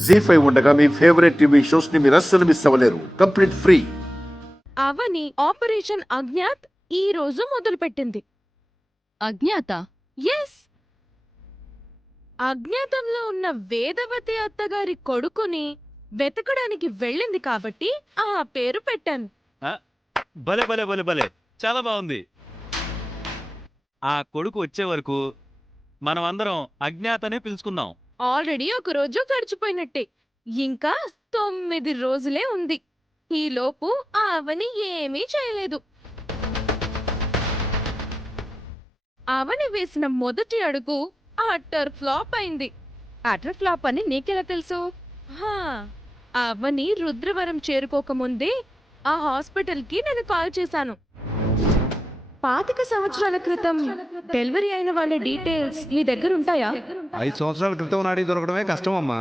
జీ5 ఉండగా మీ favourite TV shows ని మీరు అస్సలు మిస్ అవ్వలేరు. Complete free. Avani operation Agnyaat ఈ రోజు మొదలుపెట్టింది. అజ్ఞాత? ఎస్, అజ్ఞాతంలో ఉన్న వేదవతి అత్తగారి కొడుకుని వెతకడానికి వెళ్ళింది కాబట్టి ఆ పేరు పెట్టాను. భలే భలే భలే భలే, చాలా బాగుంది. ఆ కొడుకు వచ్చే వరకు మనం అందరం అజ్ఞాతనే పిలుచుకుందాం. ఆల్రెడీ ఒక రోజు గడిచిపోయినట్టే, ఇంకా 9 రోజులే ఉంది. ఈలోపు ఆ అవని ఏమీ చేయలేదు. అవని వేసిన మొదటి అడుగు అటర్ ఫ్లాప్ అయింది. అటర్ ఫ్లాప్ అని నీకెలా తెలుసు? హా, అవని రుద్రవరం చేరుకోకముందే ఆ హాస్పిటల్కి నేను కాల్ చేశాను. 25 సంవత్సరాల క్రితం డెలివరీ అయిన వాళ్ళ డీటెయిల్స్ నీ దగ్గర ఉంటాయా? 5 సంవత్సరాల క్రితం నాడి దొరకడమే కష్టమమ్మా.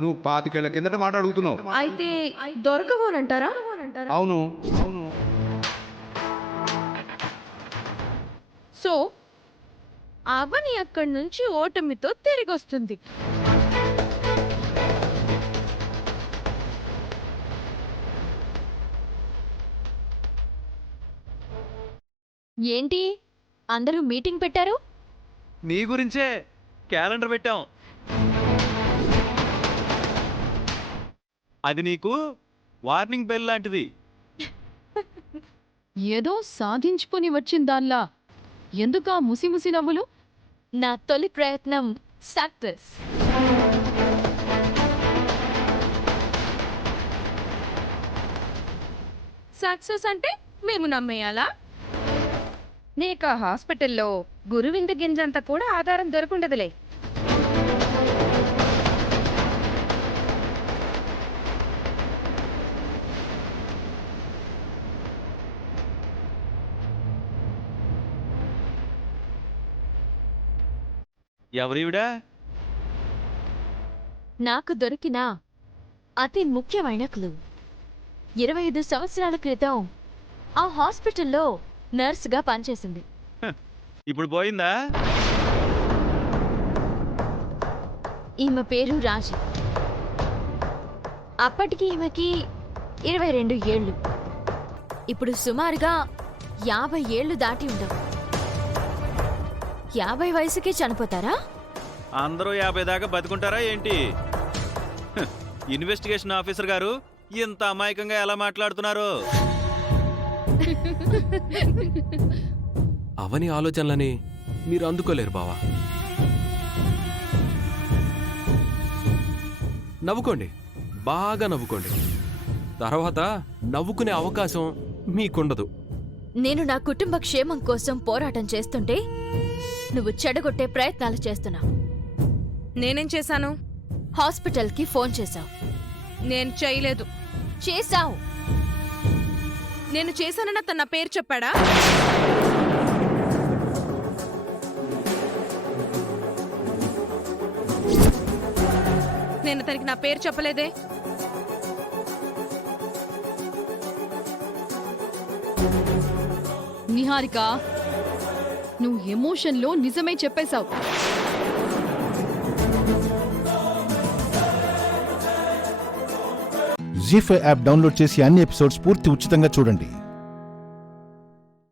నువ్వు 25 ఏళ్ల కిందట మాట అడుగుతున్నావు. అయితే దొరకబోనంటారా? అవును. సో అవని అక్కడి నుంచి ఓటమితో తిరిగి వస్తుంది. ఏంటి అందరూ మీటింగ్ పెట్టారు? నీ గురించే క్యాలెండర్ పెట్టాం. అది నీకు వార్నింగ్ బెల్ లాంటిది. ఏదో సాధించుకుని వచ్చిందాల్లా ఎందుకా ముసిముసి నవ్వులు? నా తొలి ప్రయత్నం సక్సెస్. సక్సెస్ అంటే మేము నమ్మేయాలా? నీకా హాస్పిటల్లో గురువింద గింజంత కూడా ఆధారం దొరకుండదులే. ఎవరివిడా? నాకు దొరికిన అతి ముఖ్యమైన క్లూ. 25 సంవత్సరాల క్రితం ఆ హాస్పిటల్లో నర్సుగా పనిచేసింది. ఇప్పుడు పోయిందా? ఈమె పేరు రాజీ. అప్పటికి ఈమెకి 22 ఏళ్ళు. ఇప్పుడు సుమారుగా 50 ఏళ్ళు దాటి ఉండవు. 50 వయసుకే చనిపోతారా? అందరూ 50 దాకా బతుకుంటారా ఏంటి? ఇన్వెస్టిగేషన్ ఆఫీసర్ గారు ఇంత అమాయకంగా ఎలా మాట్లాడుతున్నారు? అవని ఆలోచనలని మీరు అందుకోలేరు బావా. నవ్వుకోండి, బాగా నవ్వుకోండి. తర్వాత నవ్వుకునే అవకాశం మీకుండదు. నేను నా కుటుంబ క్షేమం కోసం పోరాటం చేస్తుంటే నువ్వు చెడగొట్టే ప్రయత్నాలు చేస్తున్నావు. నేనేం చేశాను? హాస్పిటల్కి ఫోన్ చేశావు. నేను చేయలేదు. చేశావు. నేను చేశానన్న తన పేరు చెప్పాడా? నేను తనకి నా పేరు చెప్పలేదే. నిహారిక, నువ్వు ఎమోషన్లో నిజమే చెప్పేశావు. జీ5 యాప్ డౌన్లోడ్ చేసి అన్ని ఎపిసోడ్స్ పూర్తి ఉచితంగా చూడండి.